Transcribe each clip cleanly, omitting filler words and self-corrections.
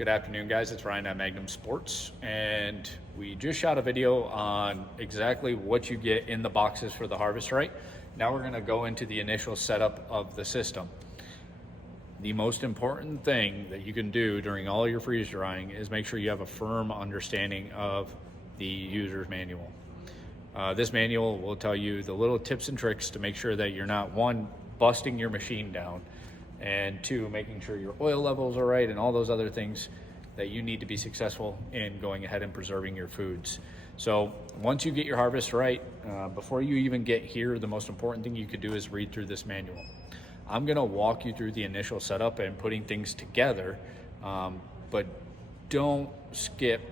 Good afternoon, guys. It's Ryan at Magnum Sports, and we just shot a video on exactly what you get in the boxes for the Harvest Right. Now we're going to go into the initial setup of the system. The most important thing that you can do during all your freeze drying is make sure you have a firm understanding of the user's manual. This manual will tell you the little tips and tricks to make sure that you're not, one, busting your machine down, and two, making sure your oil levels are right and all those other things that you need to be successful in going ahead and preserving your foods. So once you get your harvest right, before you even get here, the most important thing you could do is read through this manual. I'm gonna walk you through the initial setup and putting things together, but don't skip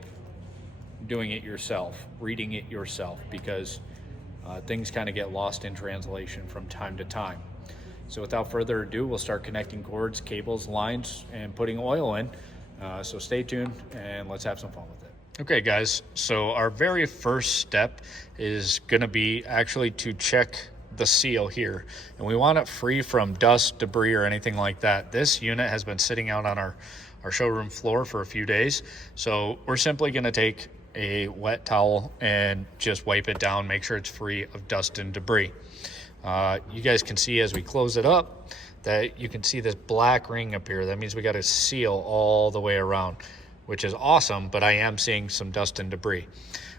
doing it yourself, reading it yourself, because things kind of get lost in translation from time to time. So without further ado, we'll start connecting cords, cables, lines, and putting oil in. So stay tuned and let's have some fun with it. Okay, guys, so our very first step is gonna be actually to check the seal here. And we want it free from dust, debris, or anything like that. This unit has been sitting out on our showroom floor for a few days. So we're simply gonna take a wet towel and just wipe it down, make sure it's free of dust and debris. You guys can see as we close it up that you can see this black ring up here. That means we got a seal all the way around, which is awesome, but I am seeing some dust and debris.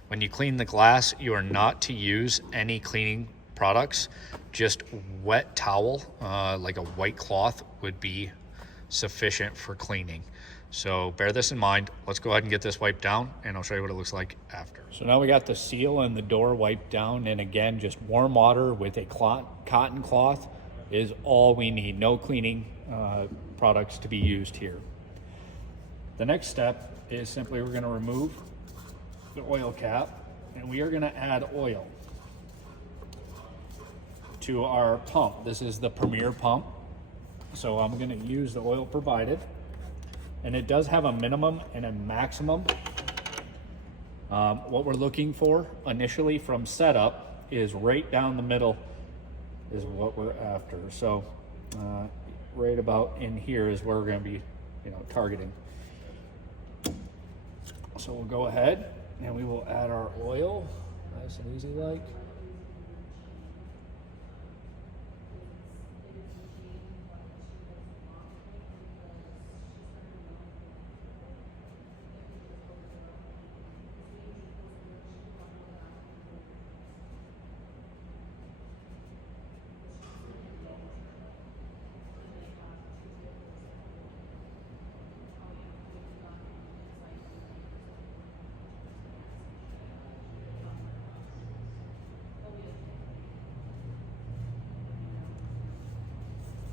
When you clean the glass, you are not to use any cleaning products. Just wet towel, like a white cloth, would be sufficient for cleaning. So bear this in mind. Let's go ahead and get this wiped down and I'll show you what it looks like after. So now we got the seal and the door wiped down, and again, just warm water with a cotton cloth is all we need. No cleaning products to be used here. The next step is simply we're gonna remove the oil cap and we are gonna add oil to our pump. This is the Premier pump. So I'm gonna use the oil provided. And it does have a minimum and a maximum. What we're looking for initially from setup is right down the middle is what we're after. So right about in here is where we're gonna be, targeting. So we'll go ahead and we will add our oil, nice and easy like.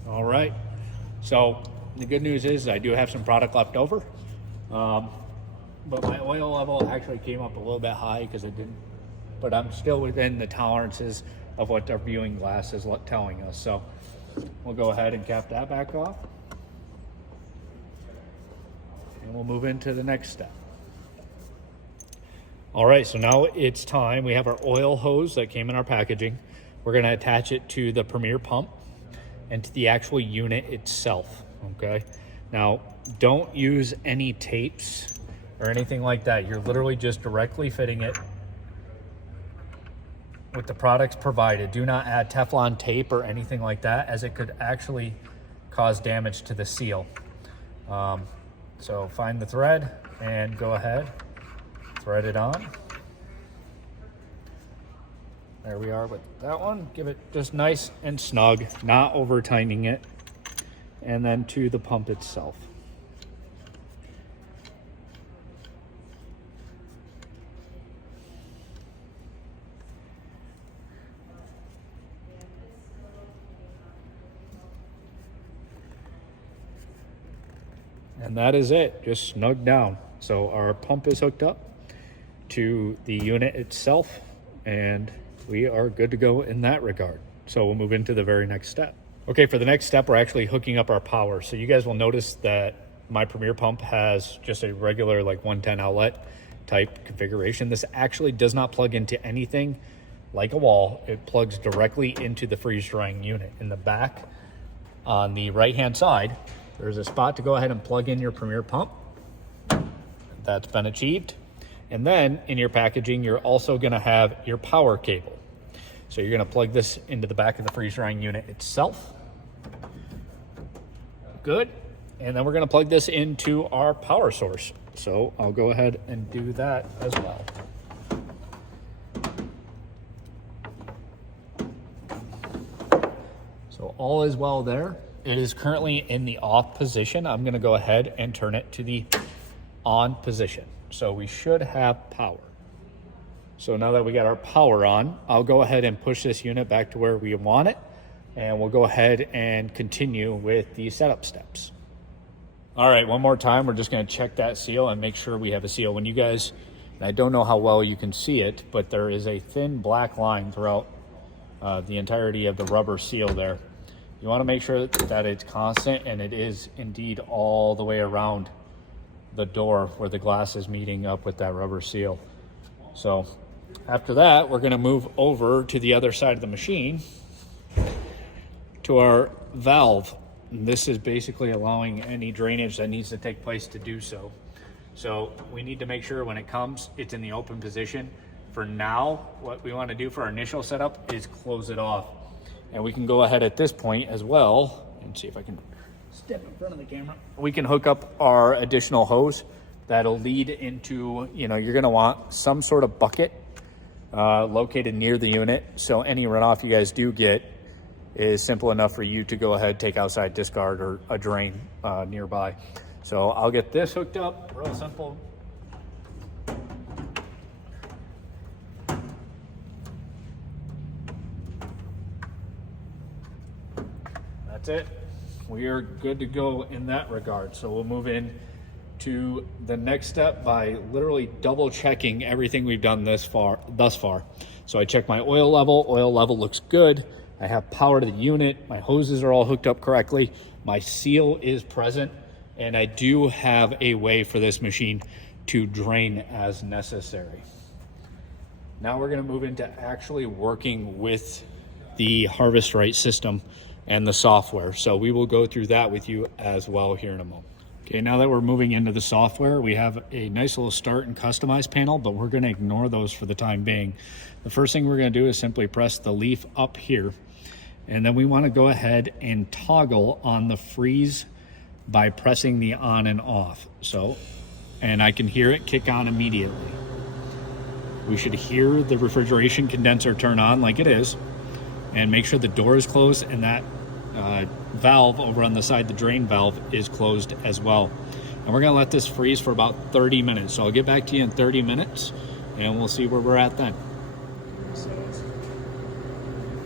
All right, so the good news is I do have some product left over, but my oil level actually came up a little bit high because it didn't, but I'm still within the tolerances of what our viewing glass is telling us. So we'll go ahead and cap that back off and we'll move into the next step. All right, so now it's time. We have our oil hose that came in our packaging. We're gonna attach it to the Premier pump and to the actual unit itself, okay? Now, don't use any tapes or anything like that. You're literally just directly fitting it with the products provided. Do not add Teflon tape or anything like that, as it could actually cause damage to the seal. So find the thread and go ahead, thread it on. There we are with that one. Give it just nice and snug, not over tightening it. And then to the pump itself. And that is it, just snug down. So our pump is hooked up to the unit itself, and we are good to go in that regard. So we'll move into the very next step. Okay, for the next step, we're actually hooking up our power. So you guys will notice that my Premier pump has just a regular like 110 outlet type configuration. This actually does not plug into anything like a wall. It plugs directly into the freeze drying unit. In the back, on the right hand side, there's a spot to go ahead and plug in your Premier pump. that's been achieved. And then in your packaging, you're also gonna have your power cable. So you're gonna plug this into the back of the freeze drying unit itself. Good. And then we're gonna plug this into our power source. So I'll go ahead and do that as well. So all is well there. It is currently in the off position. I'm gonna go ahead and turn it to the on position. So we should have power. So now that we got our power on, I'll go ahead and push this unit back to where we want it, and we'll go ahead and continue with the setup steps. All right, one more time, we're just gonna check that seal and make sure we have a seal. When you guys, and I don't know how well you can see it, but there is a thin black line throughout the entirety of the rubber seal there. You wanna make sure that it's constant, and it is indeed all the way around the door where the glass is meeting up with that rubber seal. So after that, we're gonna move over to the other side of the machine to our valve. And this is basically allowing any drainage that needs to take place to do so. So we need to make sure when it comes, it's in the open position. For now, what we wanna do for our initial setup is close it off. And we can go ahead at this point as well, and see if I can step in front of the camera. We can hook up our additional hose that'll lead into, you're gonna want some sort of bucket located near the unit. So any runoff you guys do get is simple enough for you to go ahead, take outside, discard, or a drain nearby. So I'll get this hooked up, real simple. That's it. We are good to go in that regard. So we'll move in to the next step by literally double checking everything we've done thus far. So I checked my oil level looks good. I have power to the unit. My hoses are all hooked up correctly. My seal is present, and I do have a way for this machine to drain as necessary. Now we're gonna move into actually working with the Harvest Right system and the software. So we will go through that with you as well here in a moment. Okay, now that we're moving into the software, we have a nice little start and customize panel, but we're gonna ignore those for the time being. The first thing we're gonna do is simply press the leaf up here, and then we wanna go ahead and toggle on the freeze by pressing the on and off. So, and I can hear it kick on immediately. We should hear the refrigeration condenser turn on like it is, and make sure the door is closed and that valve over on the side, the drain valve, is closed as well. And we're gonna let this freeze for about 30 minutes. So I'll get back to you in 30 minutes and we'll see where we're at then.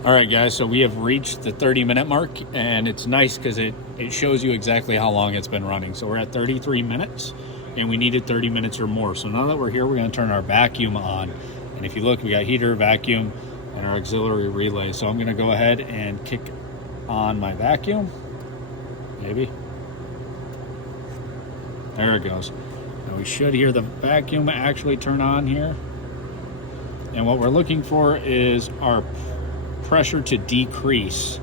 All right guys, so we have reached the 30-minute mark, and it's nice because it shows you exactly how long it's been running. So we're at 33 minutes and we needed 30 minutes or more. So now that we're here, we're gonna turn our vacuum on. And if you look, we got heater, vacuum, and our auxiliary relay. So I'm gonna go ahead and kick on my vacuum, maybe. There it goes. Now we should hear the vacuum actually turn on here. And what we're looking for is our pressure to decrease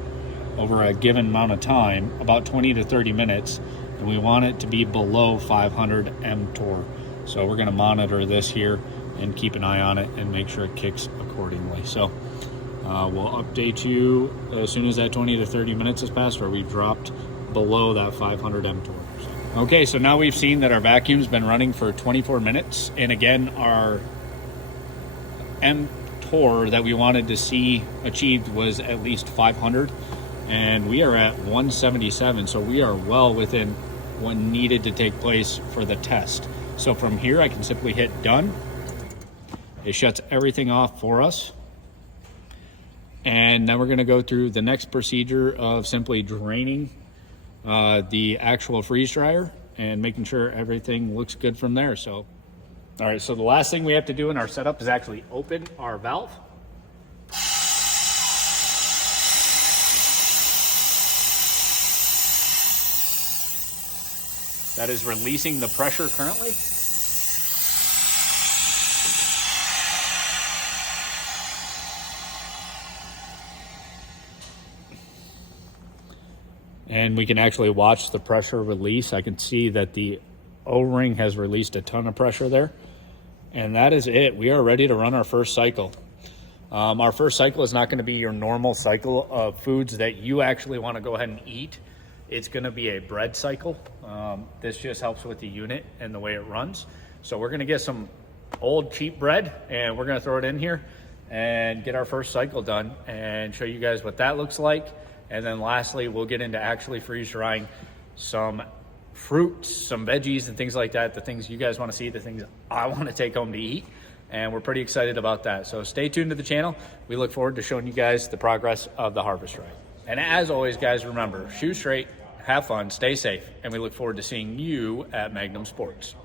over a given amount of time, about 20 to 30 minutes, and we want it to be below 500 mTOR. So we're gonna monitor this here and keep an eye on it and make sure it kicks accordingly. So we'll update you as soon as that 20 to 30 minutes has passed, or we've dropped below that 500 mTOR. Okay, so now we've seen that our vacuum's been running for 24 minutes. And again, our mTOR that we wanted to see achieved was at least 500. And we are at 177. So we are well within what needed to take place for the test. So from here, I can simply hit done. It shuts everything off for us. And then we're gonna go through the next procedure of simply draining the actual freeze dryer and making sure everything looks good from there. So, all right, so the last thing we have to do in our setup is actually open our valve. That is releasing the pressure currently. And we can actually watch the pressure release. I can see that the O-ring has released a ton of pressure there. And that is it. We are ready to run our first cycle. Our first cycle is not going to be your normal cycle of foods that you actually want to go ahead and eat. It's going to be a bread cycle. This just helps with the unit and the way it runs. So we're going to get some old cheap bread and we're going to throw it in here and get our first cycle done and show you guys what that looks like. And then lastly, we'll get into actually freeze drying some fruits, some veggies and things like that, the things you guys want to see, the things I want to take home to eat. And we're pretty excited about that. So stay tuned to the channel. We look forward to showing you guys the progress of the harvest rite. And as always, guys, remember, shoot straight, have fun, stay safe, and we look forward to seeing you at Magnum Sports.